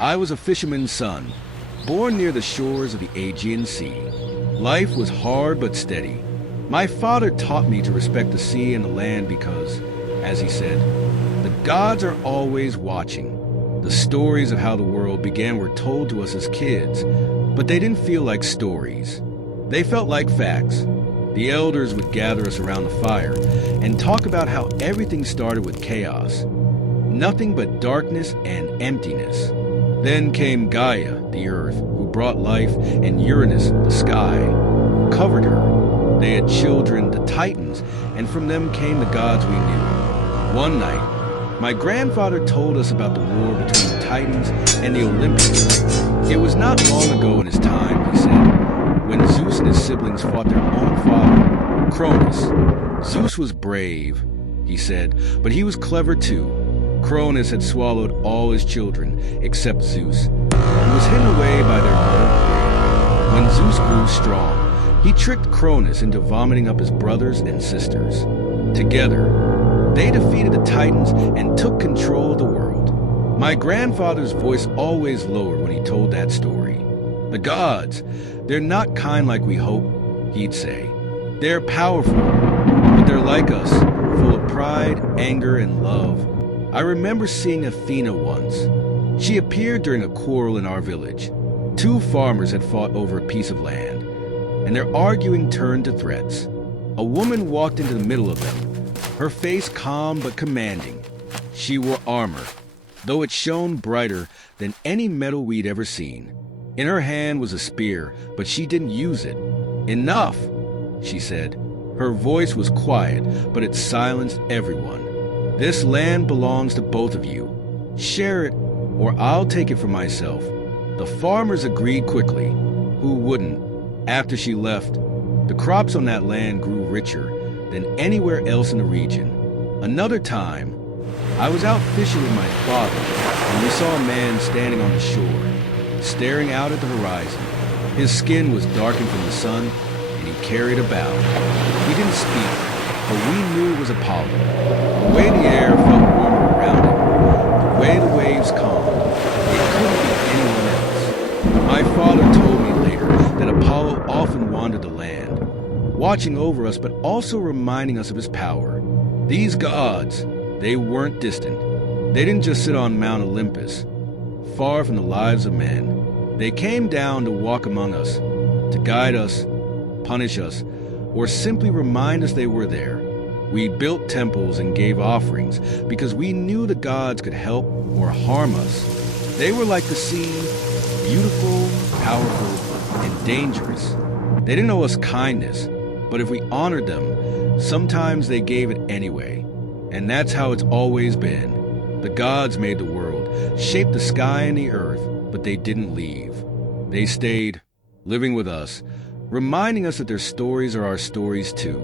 I was a fisherman's son, born near the shores of the Aegean Sea. Life was hard but steady. My father taught me to respect the sea and the land because, as he said, the gods are always watching. The stories of how the world began were told to us as kids, but they didn't feel like stories. They felt like facts. The elders would gather us around the fire and talk about how everything started with chaos. Nothing but darkness and emptiness. Then came Gaia, the earth, who brought life, and Uranus, the sky, who covered her. They had children, the Titans, and from them came the gods we knew. One night, my grandfather told us about the war between the Titans and the Olympus. It was not long ago in his time, he said, when Zeus and his siblings fought their own father, Cronus. Zeus was brave, he said, but he was clever too. Cronus had swallowed all his children except Zeus, and was hidden away by their mother. When Zeus grew strong, he tricked Cronus into vomiting up his brothers and sisters. Together, they defeated the Titans and took control of the world. My grandfather's voice always lowered when he told that story. The gods, they're not kind like we hope, he'd say. They're powerful, but they're like us, full of pride, anger, and love. I remember seeing Athena once. She appeared during a quarrel in our village. Two farmers had fought over a piece of land, and their arguing turned to threats. A woman walked into the middle of them, her face calm but commanding. She wore armor, though it shone brighter than any metal we'd ever seen. In her hand was a spear, but she didn't use it. "Enough," she said. Her voice was quiet, but it silenced everyone. "This land belongs to both of you. Share it, or I'll take it for myself." The farmers agreed quickly. Who wouldn't? After she left, the crops on that land grew richer than anywhere else in the region. Another time, I was out fishing with my father, and we saw a man standing on the shore, staring out at the horizon. His skin was darkened from the sun, and he carried a bow. He didn't speak, but we knew it was Apollo. The way the air felt warmer around him, the way the waves calmed, it couldn't be anyone else. My father told me later that Apollo often wandered the land, watching over us but also reminding us of his power. These gods, they weren't distant. They didn't just sit on Mount Olympus, far from the lives of men. They came down to walk among us, to guide us, punish us, or simply remind us they were there. We built temples and gave offerings because we knew the gods could help or harm us. They were like the sea, beautiful, powerful, and dangerous. They didn't owe us kindness, but if we honored them, sometimes they gave it anyway. And that's how it's always been. The gods made the world, shaped the sky and the earth, but they didn't leave. They stayed, living with us, reminding us that their stories are our stories too.